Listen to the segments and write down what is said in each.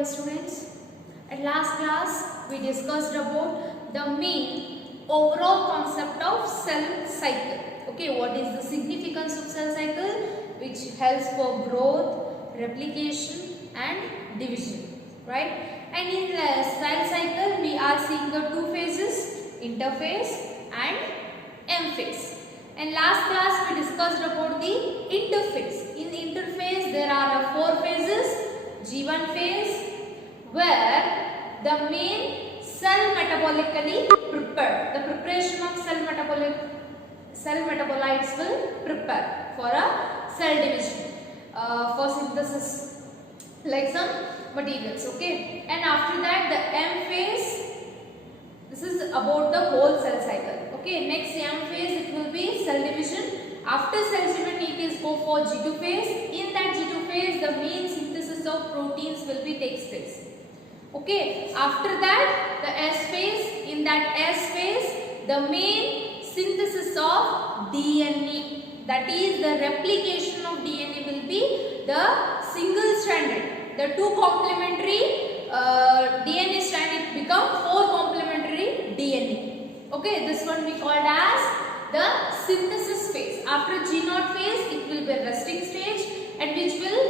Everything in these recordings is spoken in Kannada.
dear students. At last class we discussed about the main overall concept of cell cycle. Okay, what is the significance of cell cycle? Which helps for growth, replication and division, right? And in the cell cycle we are seeing the two phases, interphase and M phase. And last class we discussed about the interphase. In interphase there are four phases. G1 phase, where the main cell metabolically prepared. The preparation of cell metabolites will prepare for a cell division, for synthesis like some materials. Okay, and after that the M phase. This is about the whole cell cycle. Okay, next M phase it will be cell division. After cell division it is go for G2 phase. In that G2 phase the main synthesis of proteins will be takes place. Okay, after that the S phase. In that S phase the main synthesis of DNA, that is the replication of DNA will be the single stranded. The two complementary DNA strand it become four complementary DNA. Okay, this one we called as the synthesis phase. After G0 phase it will be a resting stage and which will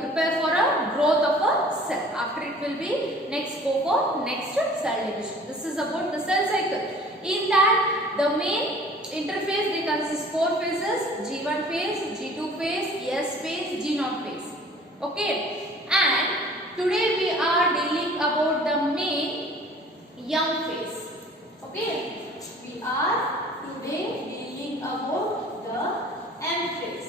prepare for a growth of a cell. After it will be next go for next cell division. This is about the cell cycle. In that the main interphase they consist four phases: G1 phase, G2 phase, S phase, G0 phase. Okay, and today we are dealing about the main M phase. Okay, we are today dealing about the M phase.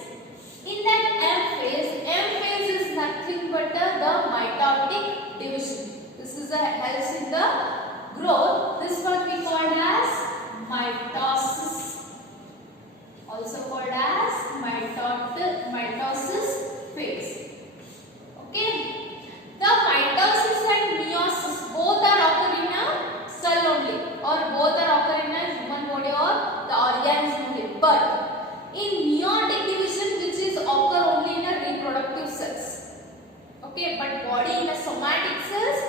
In that M phase is nothing but the mitotic division. This is a helps in the growth. This one we called as mitosis, also called as mitosis phase. Okay, the mitosis and meiosis both are occur in a cell only, or both are occur in a human body or the organism only. But in meiotic division, which is occur only in a reproductive cells. Okay, but body in a somatic cells,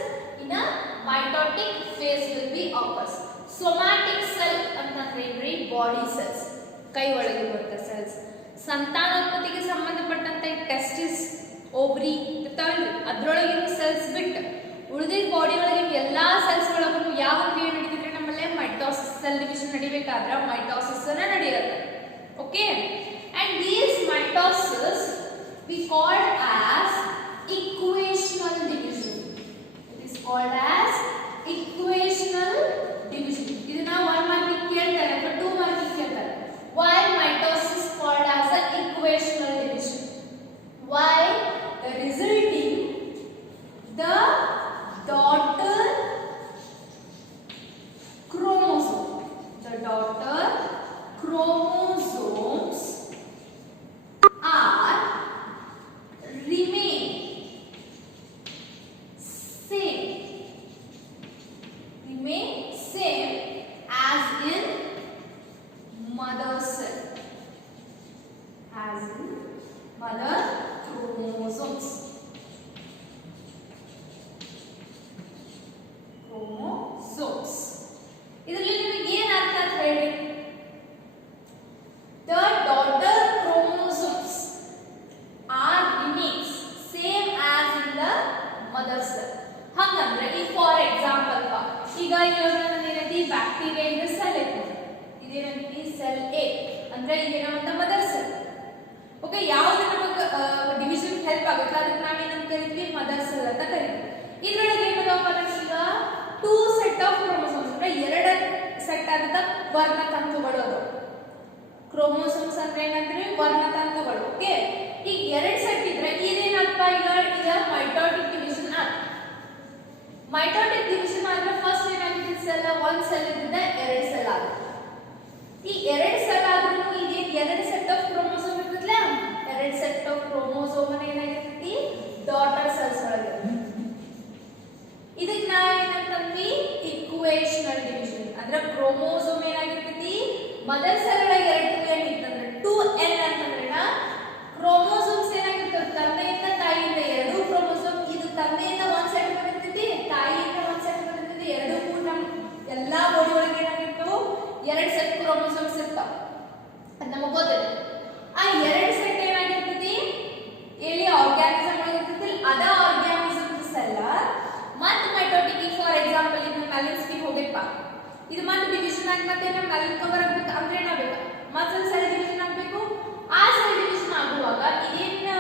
in a mitotic phase will be occurs. Somatic cell ಅಂತಂದ್ರೆ body cells, ಕೈ ಒಳಗೆ ಬರುತ್ತೆ cells. ಸಂತಾನೋತ್ಪತ್ತಿಗೆ ಸಂಬಂಧಪಟ್ಟಂತೆ ಟೆಸ್ಟಿಸ್, ಓವರಿ ಇರ್ತಾವಲ್ರಿ, ಅದರೊಳಗಿನ ಸೆಲ್ಸ್ ಬಿಟ್ಟು ಉಳಿದಿದ್ದ ಬಾಡಿ ಒಳಗಿನ ಎಲ್ಲಾ ಸೆಲ್ಸ್ ಒಳಗೂ ಯಾವ ಕ್ರಿಯೆ ನಡೀತಿದ್ರೆ ನಮ್ಮಲ್ಲೇ ಮೈಟೋಸಿಸ್ ಸೆಲ್ ಡಿವಿಷನ್ ನಡಿಬೇಕಾದ್ರೆ ಮೈಟೋಸಿಸ್ ಅನ್ನ ನಡೆಯುತ್ತೆ. Okay, and these mitosis we called as equational division. It is called as equational division. ಇದನ್ನ 1 ಮಾರ್ಕ್ ಕೇಳ್ತಾರೆ ಅಥವಾ 2 ಮಾರ್ಕ್ ಕೇಳ್ತಾರೆ. Why mitosis called as a equational division? Why? The resulting the daughter chromosome, the daughter chromosomes are remain same as in mother cell, as in mother chromosomes. ಇದರಲ್ಲಿ ನಿಮಗೆ ಏನು ಅರ್ಥ ಅಂತ ಹೇಳಿ? The daughter chromosomes are remains same as in the mother cell. ಹಾಗಂದ್ರೆ ಈ ಫಾರ್ ಎಕ್ಸಾಂಪಲ್ ಈಗ ಏನೈತಿ ಬ್ಯಾಕ್ಟೀರಿಯಾ ಇದೆ ಸೆಲ್ ಐತಿ, ಇದೇನೈತಿ ಸೆಲ್ ಎ ಅಂದ್ರೆ ಇದೇನಂತ ಮದರ್ ಸೆಲ್. ಓಕೆ, ಯಾವ್ದು ನಮಗೆ ಡಿವಿಷನ್ ಹೆಲ್ಪ್ ಆಗುತ್ತೆ ಅದಕ್ಕೆ ನಾವೇನಂತ ಕರಿತೀವಿ? ಮದರ್ ಸೆಲ್ ಅಂತ ಕರಿತೀವಿ. ಇದ್ರೊಳಗೆ ಏನದಪ್ಪ ನಮಗ 2 ಸೆಟ್ ಆಫ್ ಕ್ರೋಮೋಸೋಮ್ಸ್ ಅಂದ್ರೆ 2 ಸೆಟ್ ಆದ ವರ್ಣತಂತುಗಳು ಅದು. ಕ್ರೋಮೋಸೋಮ್ಸ್ ಅಂದ್ರೆ ಏನಂದ್ರೆ ವರ್ಣತಂತುಗಳು. ಓಕೆ, ಈಗ 2 ಸೆಟ್ ಇದ್ರೆ ಇದೇನಪ್ಪ ಈಗ ಮೈಟೋಟಿಕ್ ಡಿವಿಷನ್ ಆಗುತ್ತೆ. ಮೈಟೋಟಿಕ್ ಡಿವಿಷನ್ ಆದ್ರೆ ಫಸ್ಟ್ ಏನಾಗುತ್ತೆ? ಸೆಲ್ 1 ಸೆಲ್ ಇದ್ದಿದ್ದ 2 ಸೆಲ್ ಆಗುತ್ತೆ. ಈ 2 ಸೆಲ್ ಆದ್ರೂ ಇದೇನ್ 2 ಸೆಟ್ ಆಫ್ ಕ್ರೋಮೋಸೋಮ್ ಇರ್ತದಲ್ಲ, 2 ಸೆಟ್ ಆಫ್ ಕ್ರೋಮೋಸೋಮ್ ಏನಾಗಿರ್ತೈತಿ? ಡಾಟರ್ ಸೆಲ್ಸ್ ಒಳಗೆ. ಇದಕ್ಕೆ ನಾವೇನಂತೀವಿ? Equational division. ಅಂದ್ರೆ ಕ್ರೋಮೋಸೋಮ್ ಏನಾಗಿರ್ತೈತಿ? ಮದರ್ ಸೆಲ್ ಒಳಗೆ 2 ಏನ್ ಇರ್ತಂದ್ರೆ 2n ಅಂತಂದ್ರೆ ಕ್ರೋಮೋಸೋಮ್ಸ್ ಏನಾಗಿರ್ತದೆ? ತಂದೆಯಿಂದ ತಾಯಿಯಿಂದ 2 ಕ್ರೋಮೋಸೋಮ್. ಇದು ತಂದೆಯಿಂದ 1 ಸೆಟ್ ಕ್ರೋಮೋಸೋಮ್ಸ್ ಇರ್ತಾವ ಅದು ನಮಗೆ ಗೊತ್ತಿದೆ ಆ ಎರಡು ಸೆಟ್ ಏನಾಗಿರ್ತೈತಿ ಎಲ್ಲಿ ಆರ್ಗ್ಯಾನಿಸಮ್ ಒಳಗಿರ್ತೈತಿ ಅದ ಆರ್ಗ್ಯಾನಿಸಮ್ಸ್ ಎಲ್ಲ ಮತ್ತೆ ಮೈಟೋಟಿಕ್ ಫಾರ್ ಎಕ್ಸಾಂಪಲ್ ಇದು ಮೆಲಿನ್ಸ್ಕಿ ಹೋಗ್ಬೇಕಪ್ಪ ಇದು ಮತ್ತೆ ಡಿವಿಷನ್ ಆಗಿ ಮತ್ತೆ ನಮ್ಮ ಮೆಲಿನ್ ಕವರ್ ಆಗಬೇಕು ಅಂದ್ರೆ ಏನಾಗಬೇಕು ಮತ್ತೆ ಸೆಲ್ ಡಿವಿಷನ್ ಆಗಬೇಕು ಆ ಸೆಲ್ ಡಿವಿಷನ್ ಆಗುವಾಗ ಇದೇನು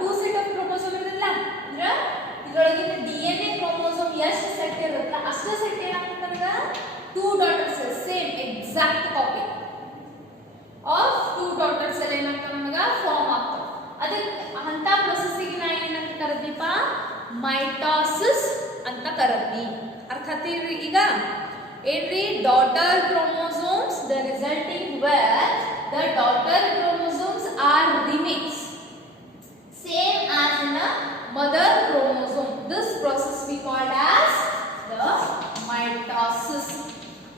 ಟೂ ಸೆಟ್ ಆಫ್ ಕ್ರೋಮೋಸೋಮ್ ಇರಲ್ಲ ಅಂದ್ರೆ ಇದರೊಳಗಿನ DNA ಕ್ರೋಮೋಸೋಮ್ ಎಷ್ಟು ಸೆಟ್ ಇರುತ್ತಲ್ಲ ಅಷ್ಟೇ ಸೆಟ್ ಏನಾಗುತ್ತೆ ನಮಗೆ two daughter cell same exact copy of two daughter cell ಏನಾಗ್ತವೆ ನಮಗೆ ಫಾರ್ಮ್ ಆಗ್ತವೆ ಅದಕ್ಕೆ ಅಂತ ಪ್ರೊಸೆಸ್ಸಿಗೆ ನಾ ಏನಂತ ಕರೆದ್ವಿಪ್ಪ ಮೈಟೋಸಿಸ್ ಅಂತ ಕರೆದ್ವಿ ಅರ್ಥ ಆಗ್ತಿದ್ರಿ ಈಗ ಏನ್ರಿ daughter chromosomes the resulting where the daughter chromosomes are remains same as in a mother chromosome. This process we called as the mitosis.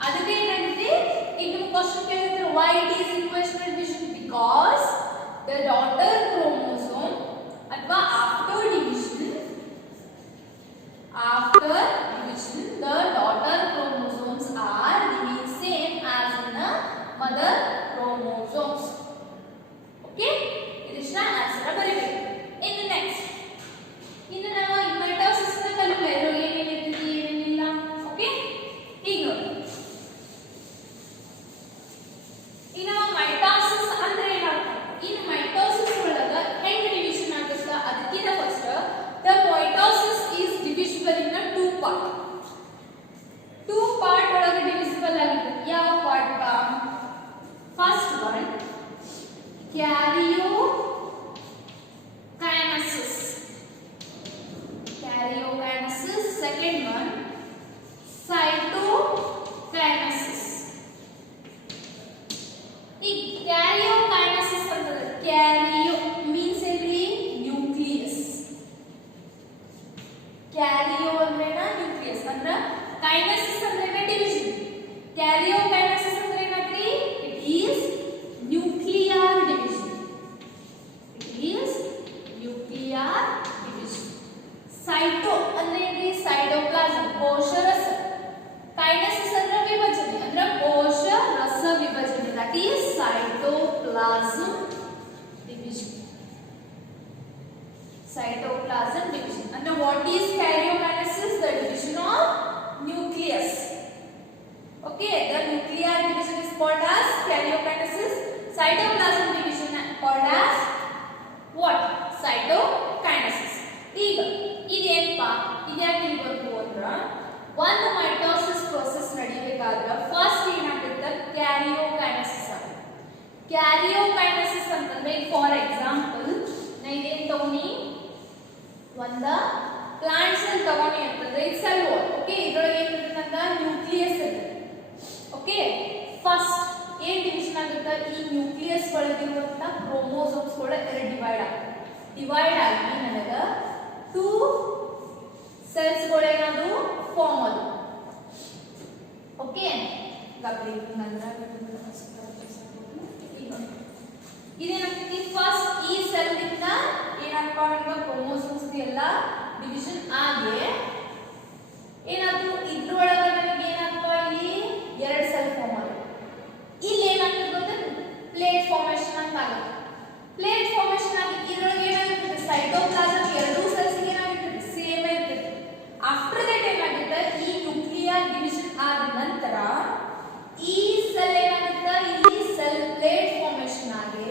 ಅದಕ್ಕೆ ಏನಾಗಿದೆ ಈಗ ನಿಮ್ಮ ಕ್ವೆಶ್ಚನ್ ಕೇಳಿದ್ರೆ why it is equational division because the daughter chromosome ಅಥವಾ after division the daughter chromosomes are remain same as in the mother chromosomes. Okay, ಇದನ್ನ ಆನ್ಸರ್ ಬರೀಬೇಕು. In the next ಇನ್ನು ನಾವು ಈ ಮೈಟೋಸಿಸ್ ನ ಕಲಿಯುವ ಏನೇನಿರ್ತದೆ ಏನೇನಿಲ್ಲ ಓಕೆ ಈಗ ನೋಡಿ ಇನ್ನು ಮೈಟೋಸಿಸ್ ಅಂದ್ರೆ ಏನಾಗುತ್ತೆ ಇನ್ನು ಮೈಟೋಸಿಸ್ ಒಳಗ ಹೆಂಗ್ ಡಿವಿಷನ್ ಆಗುತ್ತೆ ಅದಕ್ಕಿಂತ first the mitosis is divisible in two part ಒಳಗೆ ಡಿವಿಸಿಬಲ್ ಆಗಿದೆ ಯಾವ part first one karyokinesis second one cytokinesis ಈ karyokinesis ಅಂದ್ರೆ karyo means every nucleus karyo ಅಂದ್ರೆ nucleus ಅಂದ್ರೆ kinesis ಅಂದ್ರೆ division karyokinesis ಅಂದ್ರೆ ಏನಂತ್ರಿ it is nuclear division ಸೈಟೋ ಅಂದ್ರೆ ಏನ್ರಿ ಸೈಟೋಪ್ಲಾಸಂ ಕೋಶ ರಸ ಕೈನೆಸಿಸ್ ಅಂದ್ರೆ ವಿಭಜನೆ ಅಂದ್ರೆ ಕೋಶ ರಸ ವಿಭಜನೆ ದಟ್ ಈಸ್ cytoplasm division ಅಂದ್ರೆ what is karyokinesis the division of nucleus okay the nuclear division is called as karyokinesis cytoplasm division called as what cytokinesis ಈಗ ಇದೇನಪ್ಪ ಇದ್ಯಾಕೆ ಇಲ್ಲಿ ಬಂತು ಅಂದ್ರೆ ಒಂದು ಮೈಟೋಸಿಸ್ ಪ್ರೋಸೆಸ್ ನಡಿಬೇಕಾದ್ರೆ ಫಸ್ಟ್ ಏನಾಗುತ್ತೆ ಕ್ಯಾರಿಯೋಕೈನೆಸಿಸ್ ಆಗುತ್ತೆ ಕ್ಯಾರಿಯೋಕೈನೆಸಿಸ್ ಅಂತಂದ್ರೆ ಫಾರ್ ಎಕ್ಸಾಂಪಲ್ ನಾ ಇದೇನು ತಗೊಂಡಿ ಒಂದ ಪ್ಲಾಂಟ್ ಸೆಲ್ ತಗೊಂಡಿ ಅಂತಂದ್ರೆ ಇದು ಸೆಲ್ ವಾಲ್ ಓಕೆ ಇದರೊಳಗೆ ಏನಿರುತ್ತೆ ನ್ಯೂಕ್ಲಿಯಸ್ ಇದೆ ಓಕೆ ಫಸ್ಟ್ ಏನ್ ಡಿವಿಷನ್ ಆಗುತ್ತೆ ಈ ನ್ಯೂಕ್ಲಿಯಸ್ ಒಳಗಿರುವಂತ ಕ್ರೋಮೋಸೋಮ್ಸ್ ಗಳು ಎರಡು ಡಿವೈಡ್ ಆಗಿ ನನಗೆ ಟೂ ಸೆಲ್ಸ್ ಗಳು ಏನಾದ್ರು ಫಾರ್ಮ್ ಅದು ಓಕೆ ಇದೇನಾಗ್ತದೆ ಫಸ್ಟ್ ಈ ಸೆಲ್ ಇಂದ ಏನಪ್ಪ ಕ್ರೋಮೋಸೋಮ್ಸ್ ಎಲ್ಲ ಡಿವಿಷನ್ ಆಗಿ ಏನಾದ್ರು ಇದ್ರೊಳಗೆ ನಮಗೆ ಏನಪ್ಪ ಇಲ್ಲಿ ಎರಡು ಸೆಲ್ ಫಾರ್ಮ್ ಆಗುತ್ತೆ ಇಲ್ಲಿ ಏನಾಗ್ತದೆ ಗೊತ್ತಾ ಪ್ಲೇಟ್ ಫಾರ್ಮೇಶನ್ ಅಂತ ಆಗುತ್ತೆ ಪ್ಲೇಟ್ ಫಾರ್ಮೇಶನ್ ಆಗಿ ಇದರೊಳಗೆ ಏನಾಗುತ್ತೆ ಸೈಟೋಪ್ಲಾಸಂ ಎರಡೂ ಸೆಲ್ಸ್ ಏನಾಗುತ್ತೆ ಸೇಮ್ ಇರ್ತದೆ ಆಫ್ಟರ್ ದಟ್ ಏನಾಗುತ್ತೆ ಈ ನ್ಯೂಕ್ಲಿಯರ್ ಡಿವಿಷನ್ ಆದ ನಂತರ ಈ ಸೆಲ್ ಏನಾಗುತ್ತೆ ಇಲ್ಲಿ ಸೆಲ್ ಪ್ಲೇಟ್ ಫಾರ್ಮೇಶನ್ ಆಗಿ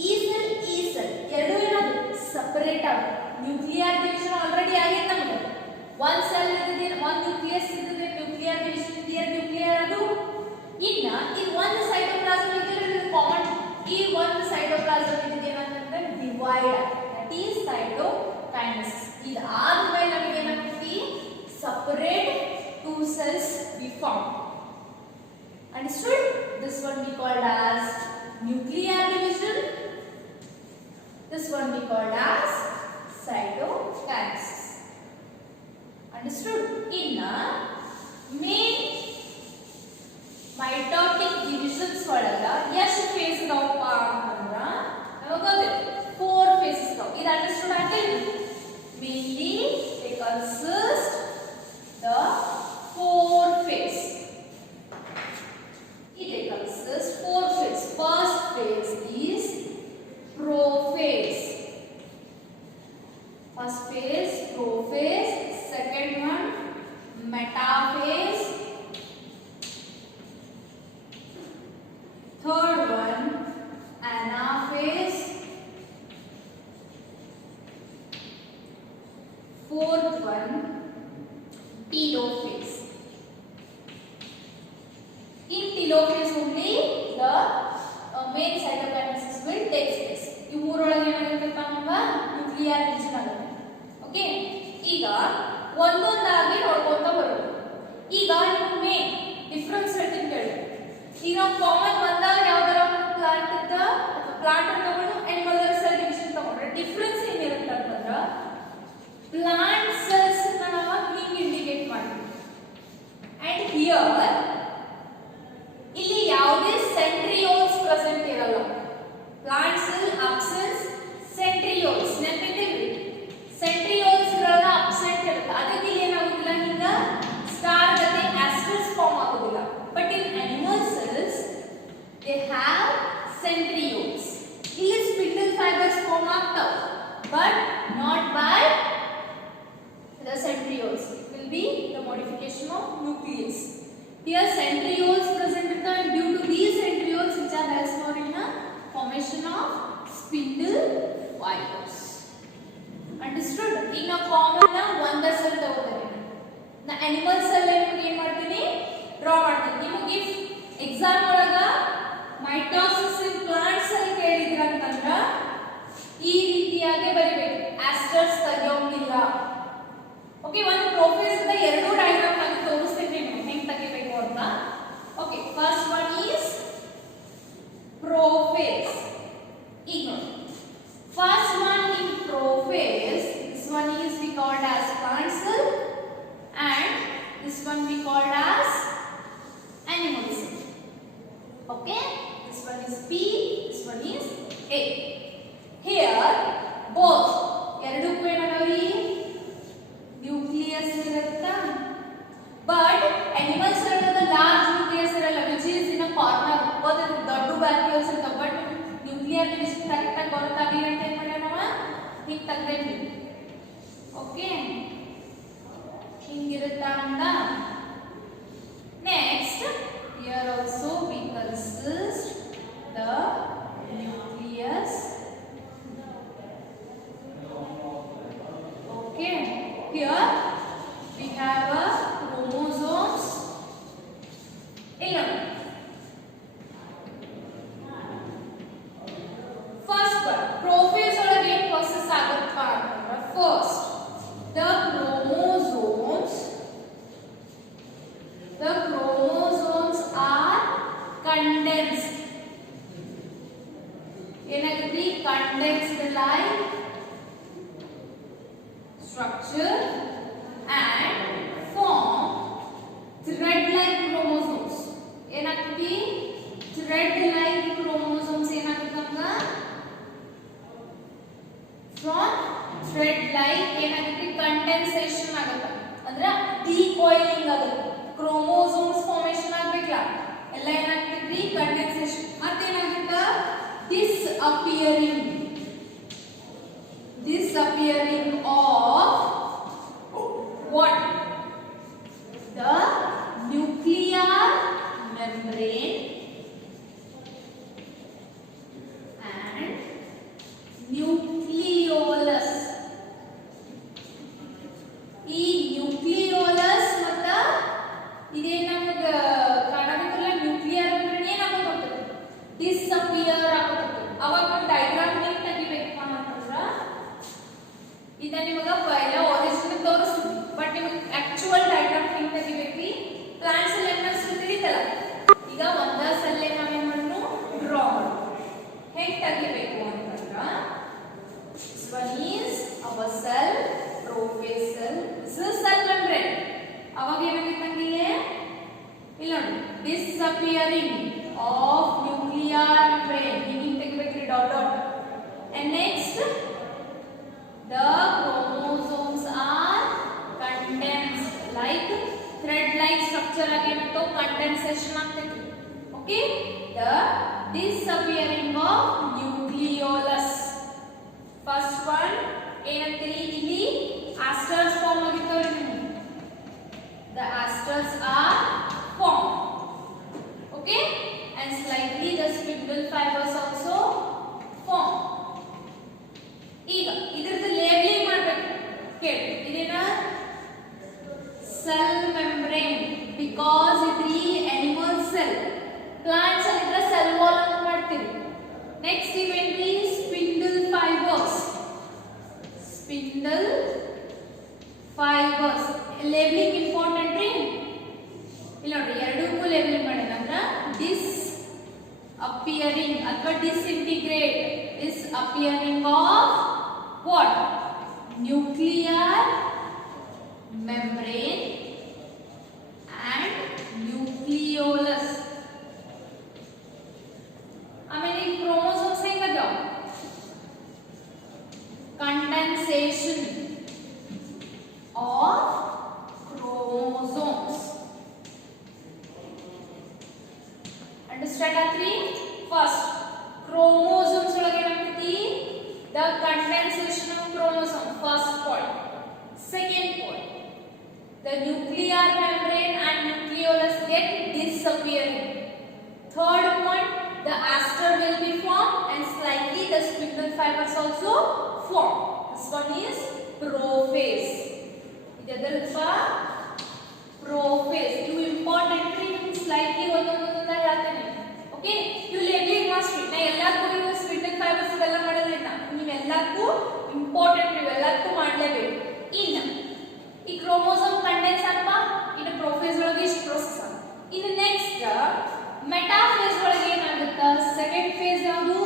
ಈ ಸೆಲ್ ಎರಡು ಏನಾಗುತ್ತೆ ಸಪರೇಟ್ ಆಗುತ್ತೆ ನ್ಯೂಕ್ಲಿಯರ್ ಡಿವಿಷನ್ ಆಲ್ರೆಡಿ ಆಗಿದೆ ನಮಗೆ ಒಂದು ಸೆಲ್ ಇರ್ತದೆ ಒಂದು ನ್ಯೂಕ್ಲಿಯಸ್ ಇರ್ತದೆ ನ್ಯೂಕ್ಲಿಯರ್ ಡಿವಿಷನ್ ಇದೆ ನ್ಯೂಕ್ಲಿಯರ್ ಅದು ಇನ್ನ ಈ ಒಂದು ಸೈಟೋಪ್ಲಾಸಂ ಇದೆ ಕಾಮನ್ ಈ ಒಂದು ಸೈಟೋಪ್ಲಾಸಂ ಇದೆ ಏನಂತಂದ್ರೆ ಡಿವೈಡ್ ದಟ್ ಈಸ್ ಸೈಟೋಕೈನೆಸಿಸ್ ಇದು ಆದ್ಮೇಲೆ ನಮಗೆ ಏನಾಗ್ತದೆ separate two cells we form understood this one we called as nuclear division this one we called as cytokinesis understood in main mitotic divisions ಒಳಗ ಎಷ್ಟು ಫೇಸ್ ಇದಾವಪ್ಪ ಅಂತಂದ್ರ ನಮಗೆ ಗೊತ್ತಿದೆ 4 ಫೇಸಸ್ ಇದಾವ ಇದು ಅಂಡರ್ಸ್ಟುಡ್ ಆಗಿಲ್ಲ mainly they consist the 4 phase ಇದೆ phase prophase, second one metaphase, third one anaphase, fourth one telophase. In telophase only the main cytokinesis will take place. ಈ ಮೂರೊಳಗೆ ಏನಾಗುತ್ತಪ್ಪ ನಮ್ಗೆ ನ್ಯೂಕ್ಲಿಯರ್ ರೀಜನ್ ಆಗುತ್ತೆ. ಓಕೆ, ಈಗ ಒಂದೊಂದಾಗಿ ನೋಡ್ಕೊಂತ ಬರೋದು. ಈಗ ನಿಮಗೆ ಡಿಫರೆನ್ಸ್ ಹೇಳ್ತೀನಿ ಕೇಳಿ. ಈಗ ನಾವು ಕಾಮನ್ ಒಂದಾಗ ಯಾವ್ದಾರ ಪ್ಲಾಂಟ್ ಇದ್ದ ಅಥವಾ ಪ್ಲಾಂಟ್ ತಗೊಂಡು ಅನಿಮಲ್ ಸೆಲ್ ಡಿವಿಷನ್ ತಗೊಂಡ್ರೆ ಡಿಫರೆನ್ಸ್ ಏನಿರುತ್ತೆ ಅಂತಂದ್ರೆ ಪ್ಲಾಂಟ್ ಸೆಲ್ಸ್ ನಾವು ಹಿಂಗೆ ಇಂಡಿಕೇಟ್ ಮಾಡ್ತೀವಿ. ಅಂಡ್ ಹಿಯರ್ ಇಲ್ಲಿ ಯಾವುದೇ ಸೆಂಟ್ರಿಯೋಲ್ಸ್ ಪ್ರೆಸೆಂಟ್ ಇರಲ್ಲ. ಪ್ಲಾಂಟ್ ಸೆಲ್ ಅಬ್ಸೆನ್ಸ್, ಸೆಂಟ್ರಿಯೋಲ್ಸ್ ನೆನಪಿಟ್ಟಿರಿ. ಸೆಂಟ್ರಿಯೋಲ್ಸ್ ಇರಲ್ಲ, ಅಬ್ಸೆಂಟ್ ಇರುತ್ತೆ. ಅದಕ್ಕೆ ಇಲ್ಲಿ ಏನಾಗುದಿಲ್ಲ, ಹಿಂಗ ಸ್ಟಾರ್ ಜೊತೆ ಆಸ್ಟರ್ಸ್ ಫಾರ್ಮ್ ಆಗೋದಿಲ್ಲ. But in animal cells they have centrioles. ಇಲ್ಲಿ ಸ್ಪಿಂಡಲ್ ಫೈಬರ್ಸ್ ಫಾರ್ಮ್ ಆಗ್ತಾವ, but not by the centrioles. It will be the modification of nucleus. Here centrioles present and due to these centrioles which are helps for in a formation of spindle fibers. Understood? In a common na one cell ತಗೋತಾರೆ. ನಾ animal cell ನಿಮಗೆ ಏನು ಮಾಡ್ತೀನಿ, ಡ್ರಾ ಮಾಡ್ತೀನಿ. ನಿಮಗೆ ಎಕ್ಸಾಮ್ ಒಳಗ ಮೈಟೋಸಿಸ್ ಇನ್ ಪ್ಲಾಂಟ್ ಸೆಲ್ ಕೇಳಿದ್ರ ಅಂತಂದ್ರ ಈ ರೀತಿಯಾಗಿ ಬರಿಬೇಕು. ಆಸ್ಟರ್ಸ್ ತೆಗೆಯೋಂಗಿಲ್ಲ. ಓಕೆ, ಒಂದು ಪ್ರೋಫೇಸ್ ಇಂದ ಎರಡು ಡಯಾಗ್ರಾಮ್ ಆಗಿ ತೋರಿಸ್ತೀನಿ ನಿಮಗೆ ಹೆಂಗೆ ತೆಗಿಬೇಕು ಅಂತ. Okay, first one is prophase. ಈಗ ನೋಡಿ, first one in prophase, this one is V called as plant cell and this one we called as animal cell. Okay, this one is P, this one is A. Here both ಎರಡಕ್ಕೂ ಏನಾಗವಿ ನ್ಯೂಕ್ಲಿಯಸ್ ಇರುತ್ತಾ, but animal sell the large nucleus ಇರಲ್ಲ, which is in a corner. both ದೊಡ್ಡ ಬ್ಯಾಕ್ಟೀರಿಯಾಸ್ ಇರ್ತಾವ, ಬಟ್ ನ್ಯೂಕ್ಲಿಯರ್ ಡಿವಿಷನ್ ಕರೆಕ್ಟ್ ಆಗಿ ಗೊತ್ತಾಗಲಿ ಅಂತ ಏನು ಮಾಡ್ಯಾರ ನಾವು ಹಿಂಗೆ ತೆಗ್ದೇವಿ. ಓಕೆ, ಹಿಂಗಿರುತ್ತಾ ಅಂತ. Next here also we consist the nucleus. Okay, here we have a chromosomes. First one prophase ಒಳಗೆ ಏನು process ಆಗುತ್ತಪ್ಪ ಅಂತಂದ್ರೆ, first the chromosomes are condensed. ಏನಾಗುತ್ತೆ, condensed like structure and form thread like chromosomes. ಏನಾಗುತ್ತೆ, thread like chromosomes ಏನಾಗುತ್ತಂಗ from thread like ಏನಾಗುತ್ತೆ ಕಂಡೆನ್ಸೇಷನ್ ಆಗುತ್ತೆ, ಅಂದ್ರೆ ಡಿಕಾಯಿಲಿಂಗ್ ಆಗುತ್ತೆ. ಕ್ರೋಮೋಸೋಮ್ಸ್ ಫಾರ್ಮೇಷನ್ ಆಗಬೇಕಲ್ಲ, ಎಲ್ಲ ಏನಾಗ್ತೈತಿ ಕಂಡೆನ್ಸೇಷನ್. ಮತ್ತೆ ಏನಾಗುತ್ತೆ disappearing of what, the nuclear membrane and nucleolus. ಈ ನ್ಯೂಕ್ಲಿಯೋಲಸ್ ಮತ್ತ ಇದೇ ನಮಗೆ ಕಾಣಬೇಕಲ್ಲ ನ್ಯೂಕ್ಲಿಯರ್ ಮೆಂಬ್ರೇನ್ ಏನಾಗುತ್ತೆ, ಡಿಸ್ಅಪಿಯರ್ ಆಗುತ್ತೆ. ಅವಾಗ ಡಯಾಗ್ರಾಮ್ ಹೆಂಗೆ ತೆಗಿಬೇಕು ಅಂತಂದ್ರೆ, ಇದ ನಿಮಗೆ ಪೈಲ ಒರಿಜಿನಲ್ ತೋರಿಸ್ತೀವಿ, ಬಟ್ ನಿಮಗೆ ಆಕ್ಚುಯಲ್ ಡಯಾಗ್ರಾಮ್ ಹೆಂಗೆ ತೆಗಿಬೇಕು, ಪ್ಲಾಂಟ್ ಸೆಲ್ ಎನಿಮಲ್ ಸೆಲ್ ತಿಳಿತಲ್ಲ, ಈಗ ಒಂದ ಸೆಲ್ ನಾವೇನು ಮಾಡೋಣ ಡ್ರಾ ಮಾಡೋಣ. ಹೆಂಗೆ ತೆಗಿಬೇಕು ಅಂತಂದ್ರೆ, this one is our cell, prophase cell, this is cell membrane. ಅವಾಗ ಏನಾಗುತ್ತೆ ನಮಗೆ ಇಲ್ಲ ನೋಡಿ, disappearing of nuclear membrane ಹಿಂಗೆ ತೆಗಿಬೇಕ್ರಿ dot dot. and next the chromosomes are condensed like thread like structure ಆಗೇನಂತ condensation ಆಗ್ತೈತಿ. okay, the disappearing of nucleolus. first one ಏನಂತೀರಿ, ಇಲ್ಲಿ ಬಿಕಾಸ್ ಇದ್ರಿ ಅನಿಮಲ್ ಸೆಲ್. ಪ್ಲಾಂಟ್ಸ್ ಅಲ್ಲಿ ಇದ್ರೆ ಸೆಲ್ ವಾಲ್ ಅಂತ ಮಾಡ್ತೀವಿ. ನೆಕ್ಸ್ಟ್ ಇವೇನ್ರಿ spindle fibres. Spindle fibres labelling important ರೀ. ಇಲ್ಲ ನೋಡ್ರಿ ಎರಡಕ್ಕೂ ಲೇಬಲಿಂಗ್ ಮಾಡಿದ ಅಂದ್ರೆ ಡಿಸ್ appearing ಅಥವಾ disintegrate is appearing of what? Nuclear membrane and nucleolus. ಆಮೇಲೆ chromosomes ಹೆಂಗದ? Condensation of chromosomes. Understand that three? First, chromosomes ಒಳಗೆ ಏನಾಗ್ತೈತಿ? The condensation of chromosome. First point. Second point, the nuclear membrane and nucleolus get disappearing. Third point, the aster will be formed and slightly the spindle fibers also form. This one is prophase. ಇದೆಲ್ಲಪ್ಪ prophase. ಇದು important ರೀ. slightly ಒಂದೊಂದೊಂದ ಹೇಳ್ತೇನೆ. ಓಕೆ, ಇವು ಲೇಬಲಿಂಗ್ ಮಸ್ಟ್. ನಾ ಎಲ್ಲದಕ್ಕೂ ಇವು ಸ್ಪಿಂಡಲ್ ಫೈಬರ್ಸ್ ಇವೆಲ್ಲ ಮಾಡೋದಿಲ್ಲ. ನೀವೆಲ್ಲದಕ್ಕೂ ಇಂಪಾರ್ಟೆಂಟ್, ಇವೆಲ್ಲದಕ್ಕೂ ಮಾಡಲೇಬೇಕು. ಇನ್ನು ಈ ಕ್ರೋಮೋಸೋಮ್ ಕಂಡೆನ್ಸ್ ಅಪ್ಪ ಇನ್ನು ಪ್ರೊಫೇಸ್ ಒಳಗೆ ಇಷ್ಟು ಪ್ರೋಸೆಸ್ ಆಗ. ಇನ್ನು ನೆಕ್ಸ್ಟ್ ಮೆಟಾಫೇಸ್ ಒಳಗೆ ಏನಾಗುತ್ತೆ? ಸೆಕೆಂಡ್ ಫೇಸ್ ಯಾವುದು?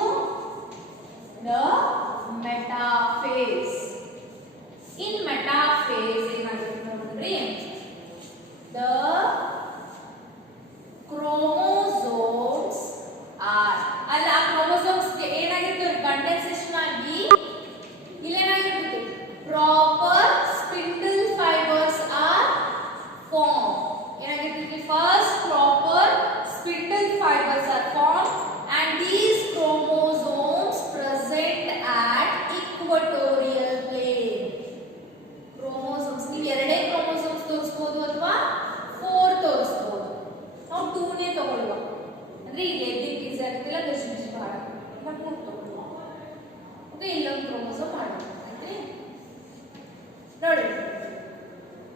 The metaphase. ಇನ್ ಮೆಟಾಫೇಸ್ ಏನಾಗುತ್ತೆ ನೋಡಿದ್ರಿ? ದ chromosomes are ಅಲ್ಲ chromosomes ಗೆ ಏನಾಗಿರುತ್ತೆ? ಕಂಡೆನ್ಸೇಷನ್ ಆಗಿ ಇಲ್ಲೇನಾಗಿರುತ್ತೆ? Proper spindle fibres are form. ಏನಾಗಿರುತ್ತೆ? First proper spindle fibres are form and these chromosomes present at equatorial plane. chromosomes ನೀವು ಎರಡೇ chromosomes ತೋರಿಸಬಹುದು ಅಥವಾ 4 ತೋರಿಸಬಹುದು. ನಾವು 2 ನೇ ತಗೊಳ್ಳುವ ಅಂದ್ರೆ ಇಲ್ಲಿ ಲೇಬಲಿಂಗ್ ಈಸಿ ಆಗ್ತಿಲ್ಲ, ದರ್ಶಿಸಿ ಬಹಳ ಬಟ್ ಮುಟ್ಕೊಳ್ಳುವ. ಓಕೆ, ಇಲ್ಲೊಂದು ಕ್ರೋಮೋಸೋಮ್ ಮಾಡೋಣ ಆಯ್ತು ನೋಡಿ.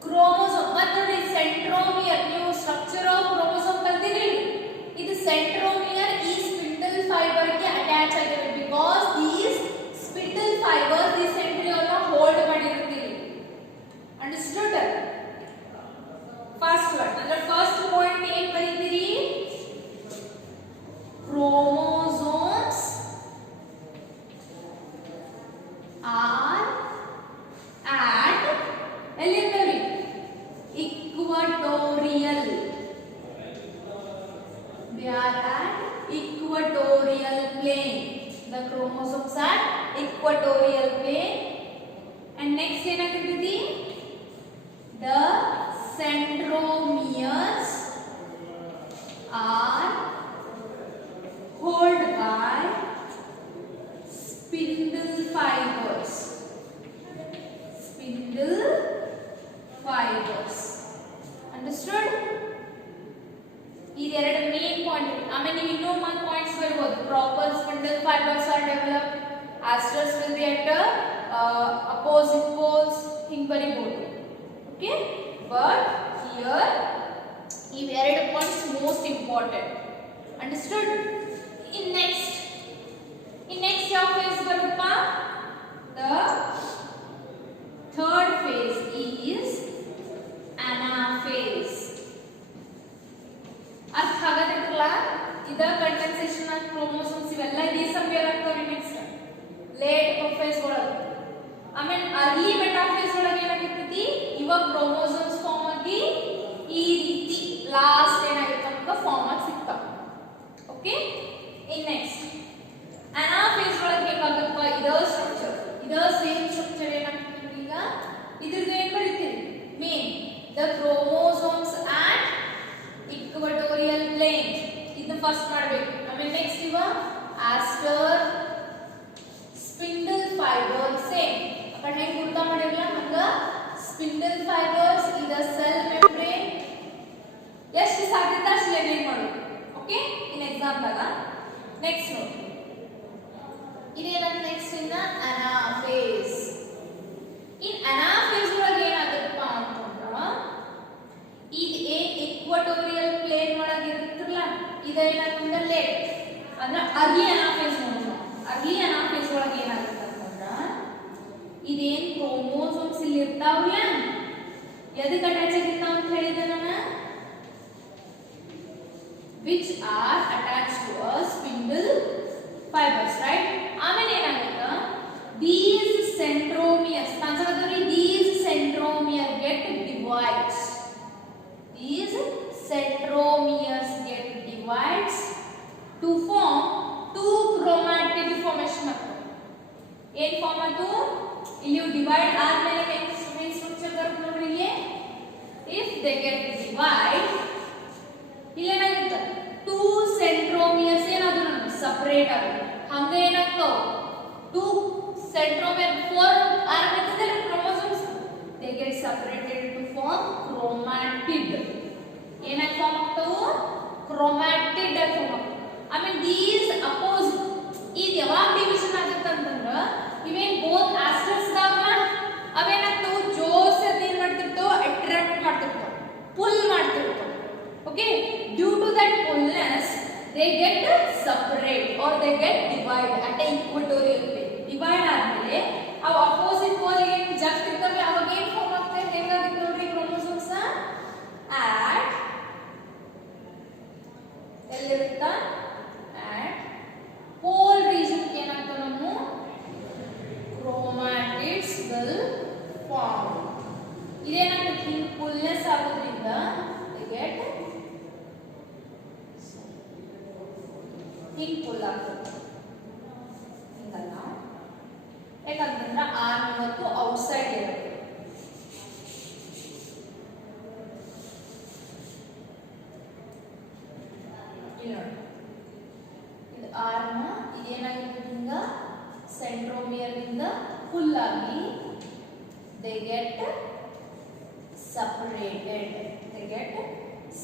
ಕ್ರೋಮೋಸೋಮ್ ಮತ್ತೆ ನೋಡಿ ಸೆಂಟ್ರೋಮಿಯರ್. ನೀವು ಸ್ಟ್ರಕ್ಚರ್ ಆಫ್ ಕ್ರೋಮೋಸೋಮ್ ಕಲ್ತಿರಿ. ಇದು ಸೆಂಟ್ರೋಮಿಯರ್ ಈ ಸ್ಪಿಂಡಲ್ ಫೈಬರ್ ಗೆ ಅಟ್ಯಾಚ್ ಆಗಿರುತ್ತೆ. ಬಿಕಾಸ್ ದೀಸ್ ಸ್ಪಿಂಡಲ್ ಫೈಬರ್ಸ್ ಈ ಸೆಂಟ್ರಿಯೋಲ್ ಹೋಲ್ಡ್ ಮಾಡಿರ್ತೀವಿ. ಅಂಡರ್ಸ್ಟುಡ್? ಫಸ್ಟ್ ವರ್ಡ್ ಅಂದ್ರೆ ಫಸ್ಟ್ ಪಾಯಿಂಟ್ ಏನ್ ಬರೀತೀರಿ? chromosomes are at ಎಲ್ಲಿರ್ತಾವೆ? equatorial. They are at equatorial plane. The chromosomes are equatorial plane. And next ಏನಾಗಿರ್ತೈತಿ? The centromeres are held by spindle fibers. Spindle fibers. Understood? These are the main points. ಆಮೇಲೆ ನೀವು ಇನ್ನೂ ಒಂದು ಪಾಯಿಂಟ್ಸ್ ಬರಬಹುದು. Proper spindle fibers are developed. Asters will be at opposite poles. ಹಿಂಗೆ ಬರೀಬಹುದು. Okay? But here ಈ ಎರಡು points most important. Understood? In next ಯಾವ phase ಬರುತ್ತಪ್ಪ? The third phase is anaphase. ಅರ್ಥ ಆಗತ್ತಲ್ಲ? ಇದ ಕಂಡೆನ್ಸೇಷನ್ ಆಫ್ ಕ್ರೋಮೋಸೋಮ್ಸ್ ಇವೆಲ್ಲ ಡಿಸಪಿಯರ್ ಆಗ್ತವೆ ನೆಕ್ಸ್ಟ್ ಲೇಟ್ ಪ್ರೊಫೇಸ್ ಒಳಗೆ. ಆಮೇಲೆ ಅರ್ಲಿ ಮೆಟಾಫೇಸ್ ಒಳಗೆ ಏನಾಗಿರ್ತೈತಿ? ಇವಾಗ ಕ್ರೋಮೋಸೋಮ್ಸ್ ಫಾರ್ಮ್ ಆಗಿ ಈ ರೀತಿ ಲಾಸ್ಟ್ ಏನಾಗಿರುತ್ತೆ ನಮಗೆ ಫಾರ್ಮ್ ಆಗಿ ಸಿಗ್ತಾವೆ. ಓಕೆ, ಇನ್ ನೆಕ್ಸ್ಟ್ ಅನಾಫೇಸ್ ಒಳಗೆ ಹೇಗಾಗತ್ತಪ್ಪ? ಇದರ ಸ್ಟ್ರಕ್ಚರ್, ಇದರ ಸೇಮ್ ಸ್ಟ್ರಕ್ಚರ್ ಏನಾಗ್ತದೆ ಈಗ? ಇದ್ರದ್ದು ಏನು ಬರೀತೀರಿ? Main the chromosomes at equatorial plane. ಇದು ಫಸ್ಟ್ ಮಾಡಬೇಕು. ಆಮೇಲೆ ನೆಕ್ಸ್ಟ್ ಇವ ಆಸ್ಟರ್ ಸ್ಪಿಂಡಲ್ ಫೈಬರ್ ಸೇಮ್ ಆ ಕಡೆ ಹೆಂಗೆ ಗುರ್ತ ಮಾಡಿರಲ್ಲ ಹಂಗ ಸ್ಪಿಂಡಲ್ ಫೈಬರ್ಸ್ ಇದ ಸೆಲ್ ಮೆಂಬ್ರೇನ್ ಎಷ್ಟು ಸಾಧ್ಯತೆ ಅಷ್ಟು ಲೇಬಲಿಂಗ್ ಮಾಡೋದು. ಓಕೆ, ಇನ್ ಎಕ್ಸಾಂಪಲ್ ನೆಕ್ಸ್ಟ್ ನೋಡಿ ಇದೇನಂತ ನೆಕ್ಸ್ಟ್ ಇನ್ನ ಅನಾಫೇಸ್. ಇನ್ ಅನಾಫೇಸ್ ಒಳಗೆ ಏನಾಗುತ್ತಪ್ಪ ಅಂತಂದ್ರ ಎದಕ್ಕೆ ಅಟ್ಯಾಚ್ ಆಗಿರ್ತಾವ ಅಂತ ಹೇಳಿದೆ ನಾನು, which are attached to a spindle fibers, right? ಆಮೇಲೆ ಏನಾಗುತ್ತೆ, these centromeres ಕಾಣಿಸಕತ್ತವ್ರಿ, these centromeres get divides, these centromeres get divides to form two chromatid formation ಆಗ್ತದೆ. ಏನ್ ಫಾರ್ಮ್ ಆಯ್ತು, ಇಲ್ಲಿ ಡಿವೈಡ್ ಆದ್ಮೇಲೆ ಏನ್ ಸ್ಟ್ರಕ್ಚರ್ ಬರುತ್ತೆ ನೋಡ್ರಿ, ಇಲ್ಲಿ if they get divide, ಇಲ್ಲಿ ಏನಾಗುತ್ತೆ, ಟೂ ಸೆಂಟ್ರೋಮಿಯರ್ಸ್ ಏನಾದ್ರು ನಮ್ಗೆ ಸಪರೇಟ್ ಆಗುತ್ತೆ. ಹಂಗ ಏನಾಗ್ತಾವ, ಟೂ ಸೆಂಟ್ರೋಮಿಯರ್ ಫೋರ್ ಆಗಿರ್ತದೆ chromosomes, they get separated to form chromatid. ಏನಾಗಿ ಫಾರ್ಮ್ ಆಗ್ತಾವು, ಕ್ರೋಮ್ಯಾಟಿಡ್ ಆಗಿ ಫಾರ್ಮ್ ಆಗ್ತಾವ. ಆಮೇಲೆ these opposite ಇದು ಯಾವಾಗ ಡಿವಿಷನ್ ಆಗುತ್ತೆ ಅಂತಂದ್ರ, ಇವೇನ್ ಬೋತ್ ಆಸ್ಟರ್ಸ್ ದಾಗ ಅವೇನಾಗ್ತಾವು, ಜೋಸೆತ್ ಏನ್ ಮಾಡ್ತಿರ್ತಾವ, ಅಟ್ರಾಕ್ಟ್ ಮಾಡ್ತಿರ್ತಾವ, ಪುಲ್ ಮಾಡ್ತಿರ್ತಾವ. Okay, due to that pullness they get separate or they get divide at a equatorial plane. Divide ಆದ್ಮೇಲೆ ಅವು ಅಪೋಸಿಟ್ ಪೋಲ್ ಏನ್ ಜಸ್ಟ್ ಇರ್ತವೆ, ಅವಾಗ ಏನ್ ಫಾರ್ಮ್ ಆಗ್ತದೆ, ಹೇಗಾಗುತ್ತೆ ನೋಡ್ರಿ chromosomes at ಎಲ್ಲಿರುತ್ತ, at pole region ಏನಾಗ್ತವೆ, ನಮ್ಮ chromatids will form. ಇದೇನಾಗ್ತದೆ, ಹಿಂಗ್ ಫುಲ್ನೆಸ್ ಆಗೋದ್ರಿಂದ they get ಹಿಂಗ್ ಫುಲ್ ಆಗ್ತದೆ, ಹಿಂಗಲ್ಲ. ಯಾಕಂತಂದ್ರೆ ಆರ್ಮ್ ಮತ್ತು ಔಟ್ಸೈಡ್ ಇರುತ್ತೆ. ಇಲ್ಲಿ ನೋಡಿ, ಇದು ಆರ್ಮ್, ಇದೇನಾಗಿರ್ತದೆ, ಹಿಂಗ ಸೆಂಟ್ರೋಮಿಯರ್ ಇಂದ ಫುಲ್ ಆಗಿ they get separated, they get